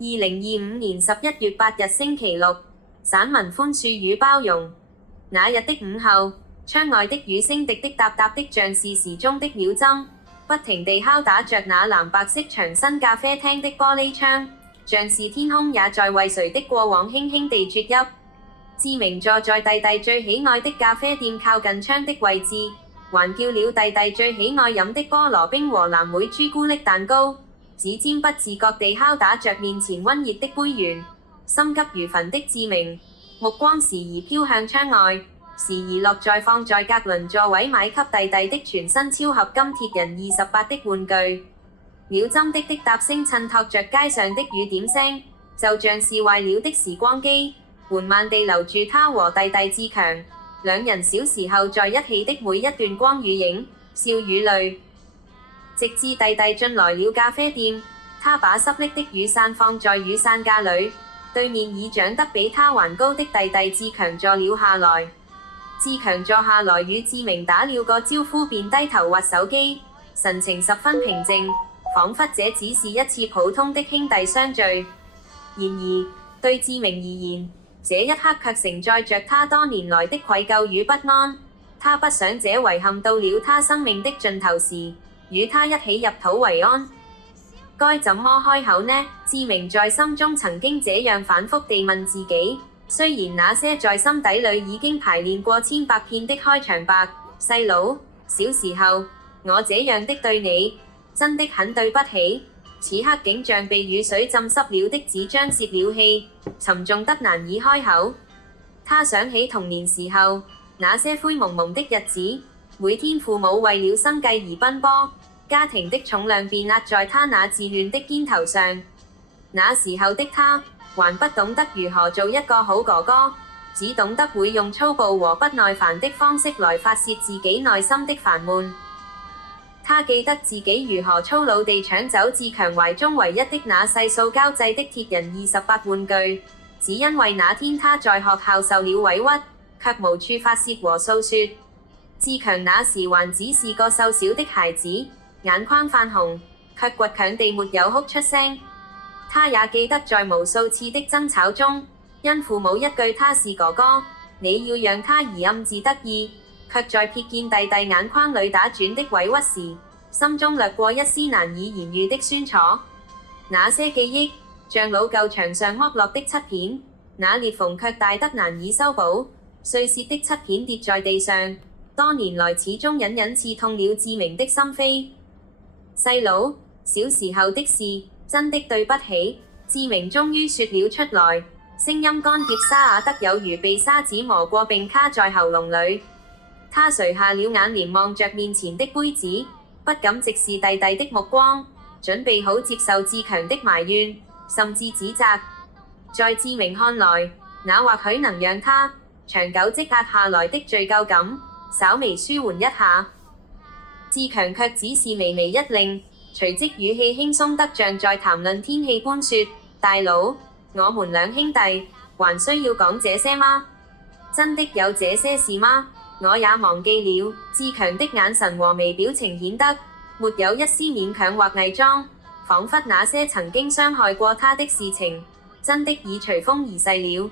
2025年11月8日星期六，散文寬恕與包容。那日的午後，窗外的雨聲滴滴答答的，像是時鐘的秒針，不停地敲打着那藍白色長身咖啡廳的玻璃窗，像是天空也在為誰的過往輕輕地啜泣。志明坐在弟弟最喜愛的咖啡店靠近窗的位置，還叫了弟弟最喜愛飲的菠蘿冰和藍莓朱古力蛋糕，指尖不自覺地敲打着面前溫熱的杯緣。心急如焚的志明，目光時而飄向窗外，時而落在放在格倫座位買給弟弟的全新超合金鐵人28的玩具。秒針的滴答聲襯托着街上的雨點聲，就像是壞了的時光機，緩慢地留住他和弟弟志強兩人小時候在一起的每一段光與影、笑與淚。直至弟弟進來了咖啡店，他把濕瀝的雨傘放在雨傘架裏，對面已長得比他還高的弟弟志強坐了下來。志強坐下來與志明打了個招呼，便低頭滑手機，神情十分平靜，彷彿這只是一次普通的兄弟相聚。然而對志明而言，這一刻卻承載着他多年來的愧疚與不安。他不想這遺憾到了他生命的盡頭時，與他一起入土為安。該怎麼開口呢？志明在心中曾經這樣反覆地問自己，雖然那些在心底裏已經排練過千百遍的開場白，細佬，小時候我這樣的對你，真的很對不起。此刻竟像被雨水浸濕了的紙張泄了氣，沉重得難以開口。他想起童年時候那些灰蒙蒙的日子，每天父母為了生計而奔波，家庭的重量便壓在他那自戀的肩頭上。那時候的他還不懂得如何做一個好哥哥，只懂得會用粗暴和不耐煩的方式來發洩自己內心的煩悶。他記得自己如何粗魯地搶走志強懷中唯一的那細塑膠製的鐵人28玩具，只因為那天他在學校受了委屈，卻無處發洩和訴說。志強那時還只是個瘦小的孩子，眼眶泛紅，卻倔強地沒有哭出聲。他也記得在無數次的爭吵中，因父母一句他是哥哥，你要讓他而暗自得意，卻在瞥見弟弟眼眶裏打轉的委屈時，心中掠過一絲難以言喻的酸楚。那些記憶像老舊牆上剝落的漆片，那裂縫卻大得難以修補，碎屑的漆片跌在地上，多年來始終隱隱刺痛了志明的心扉。細佬，小時候的事，真的對不起。志明終於說了出來，聲音乾澀沙啞得有如被沙子磨過並卡在喉嚨裏。他垂下了眼簾，望着面前的杯子，不敢直視弟弟的目光，準備好接受志強的埋怨，甚至指責。在志明看來，那或許能讓他長久積壓下來的罪疚感稍微舒緩一下。志強卻只是微微一愣，隨即語氣輕鬆得像在談論天氣般說：大佬，我們兩兄弟還需要講這些嗎？真的有這些事嗎？我也忘記了。志強的眼神和微表情顯得沒有一絲勉強或偽裝，彷彿那些曾經傷害過他的事情，真的已隨風而逝了。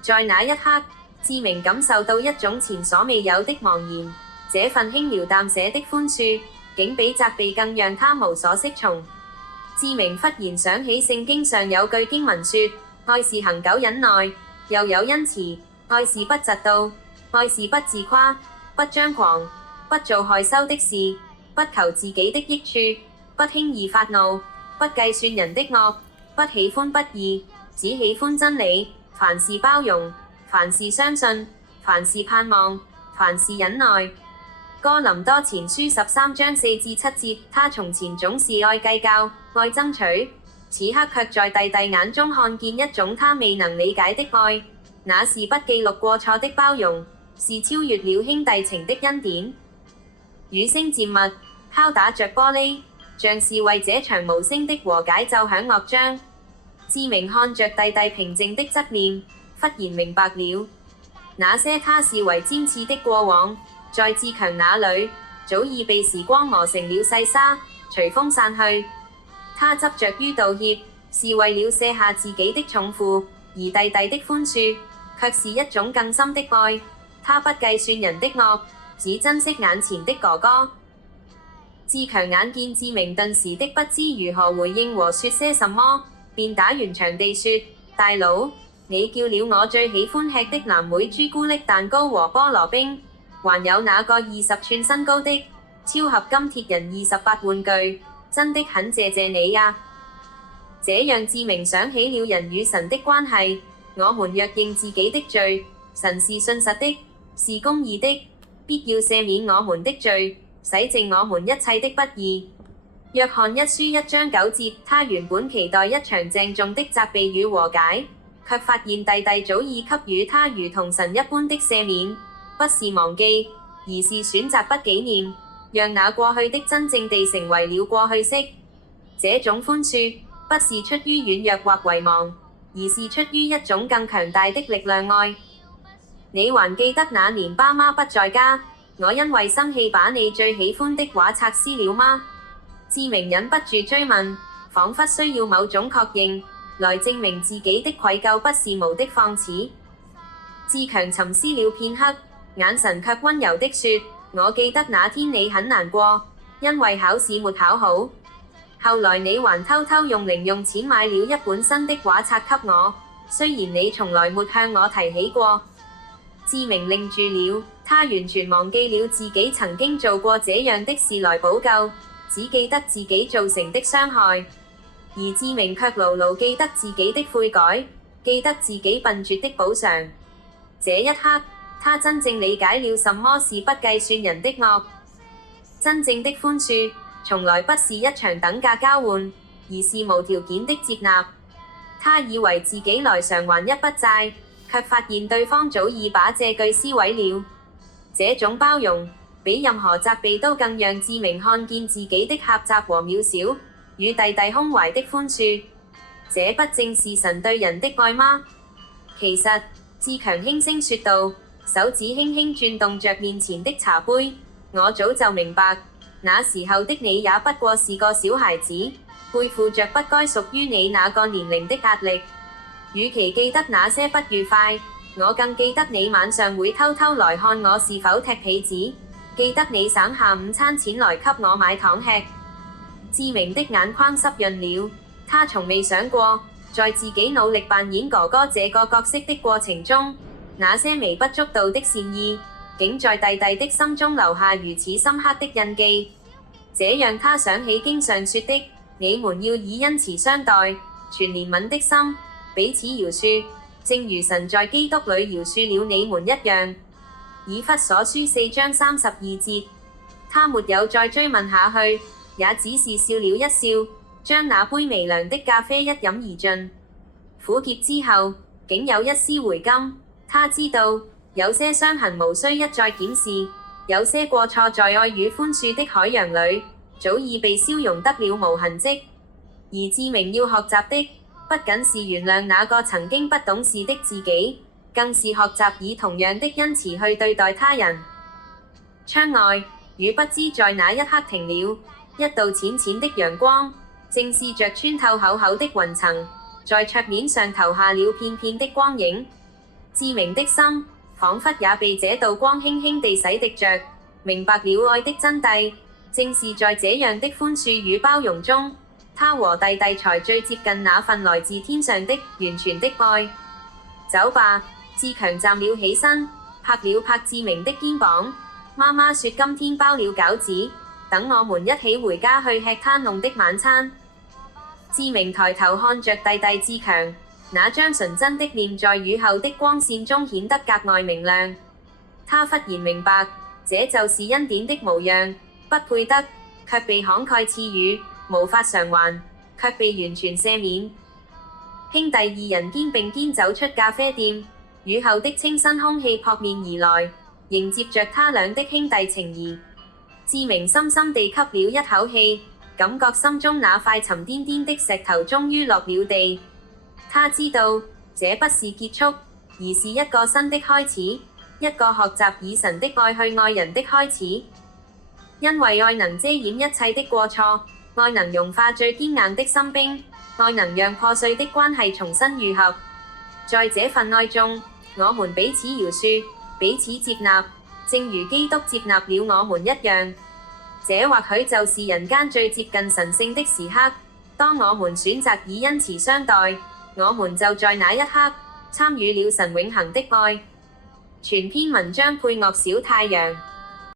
在那一刻，志明感受到一種前所未有的茫然，這份輕描淡寫的寬恕，竟比責備更讓他無所適從。志明忽然想起聖經上有句經文說：愛是恆久忍耐，又有恩慈；愛是不嫉妒，愛是不自誇，不張狂，不做害羞的事，不求自己的益處，不輕易發怒，不計算人的惡，不喜歡不義，只喜歡真理。凡事包容，凡事相信，凡事盼望，凡事忍耐。哥林多前書13章4至7節，他從前總是愛計較，愛爭取，此刻卻在弟弟眼中看見一種他未能理解的愛，那是不記錄過錯的包容，是超越了兄弟情的恩典。雨聲漸密，敲打着玻璃，像是為這場無聲的和解奏響樂章。志明看着弟弟平靜的側臉，忽然明白了，那些他視為尖刺的過往，在志強那裏早已被時光磨成了細沙，隨風散去。他執着於道歉，是為了卸下自己的重負，而弟弟的寬恕，卻是一種更深的愛。他不計算人的惡，只珍惜眼前的哥哥。志強眼見志明頓時的不知如何回應和說些什麼，便打圓場地說：大佬，你叫了我最喜歡吃的藍莓朱古力蛋糕和菠蘿冰，還有那個20寸身高的超合金鐵人28玩具，真的很謝謝你呀！這樣志明想起了人與神的關係。我們若認自己的罪，神是信實的，是公義的，必要赦免我們的罪，洗淨我們一切的不義。約翰一書1章9節。他原本期待一場鄭重的責備與和解，卻發現弟弟早已給予他如同神一般的赦免，不是忘記，而是選擇不紀念，讓那過去的真正地成為了過去式。這種寬恕不是出於軟弱或遺忘，而是出於一種更強大的力量愛。你還記得那年爸媽不在家，我因為生氣把你最喜歡的畫拆撕了嗎？志明忍不住追問，彷彿需要某種確認，來證明自己的愧疚不是無的放矢。志強沉思了片刻，眼神卻溫柔的說：我記得那天你很難過，因為考試沒考好。後來你還偷偷用零用錢買了一本新的畫冊給我，雖然你從來沒向我提起過。志明愣住了，他完全忘記了自己曾經做過這樣的事來補救，只記得自己造成的傷害。而志明卻牢牢記得自己的悔改，記得自己笨拙的補償。這一刻，他真正理解了什麼是不計算人的惡。真正的寬恕從來不是一場等價交換，而是無條件的接納。他以為自己來償還一筆債，卻發現對方早已把這句撕毀了。這種包容比任何責備都更讓志明看見自己的狹窄和渺小，與弟弟胸懷的寬恕。這不正是神對人的愛嗎？其實，志強輕聲說道，手指輕輕轉動着面前的茶杯。我早就明白，那時候的你也不過是個小孩子，背負着不該屬於你那個年齡的壓力。與其記得那些不愉快，我更記得你晚上會偷偷來看我是否踢被子，記得你省下午餐錢來給我買糖吃。志明的眼眶濕潤了，他從未想過，在自己努力扮演哥哥這個角色的過程中，那些微不足道的善意，竟在弟弟的心中留下如此深刻的印記。這讓他想起經上說的：你們要以恩慈相待，存憐憫的心，彼此饒恕，正如神在基督裏饒恕了你們一樣。以弗所書4章32節。他沒有再追問下去，也只是笑了一笑，將那杯微涼的咖啡一飲而盡。苦澀之後，竟有一絲回甘。他知道，有些傷痕無需一再檢視，有些過錯在愛與寬恕的海洋裏，早已被消融得了無痕跡。而志明要學習的，不僅是原諒那個曾經不懂事的自己，更是學習以同樣的恩慈去對待他人。窗外，雨不知在哪一刻停了，一道淺淺的陽光，正試着穿透厚厚的雲層，在桌面上投下了片片的光影。志明的心，彷彿也被這道光輕輕地洗滌着，明白了愛的真諦。正是在這樣的寬恕與包容中，他和弟弟才最接近那份來自天上的完全的愛。走吧，志強站了起身，拍了拍志明的肩膀。媽媽說今天包了餃子，等我們一起回家去吃她弄的晚餐。志明抬頭看着弟弟志強，那張純真的臉在雨後的光線中顯得格外明亮。他忽然明白，這就是恩典的模樣，不配得，卻被慷慨賜予；無法償還，卻被完全赦免。兄弟二人肩並肩走出咖啡店，雨後的清新空氣撲面而來，迎接着他倆的兄弟情誼。志明深深地吸了一口氣，感覺心中那塊沉甸甸的石頭終於落了地。他知道，這不是結束，而是一個新的開始，一個學習以神的愛去愛人的開始。因為愛能遮掩一切的過錯，愛能融化最堅硬的心冰，愛能讓破碎的關係重新癒合。在這份愛中，我們彼此饒恕，彼此接納，正如基督接納了我們一樣。這或許就是人間最接近神聖的時刻。當我們選擇以恩慈相待，我們就在那一刻參與了神永恆的愛。全篇文章配樂小太陽。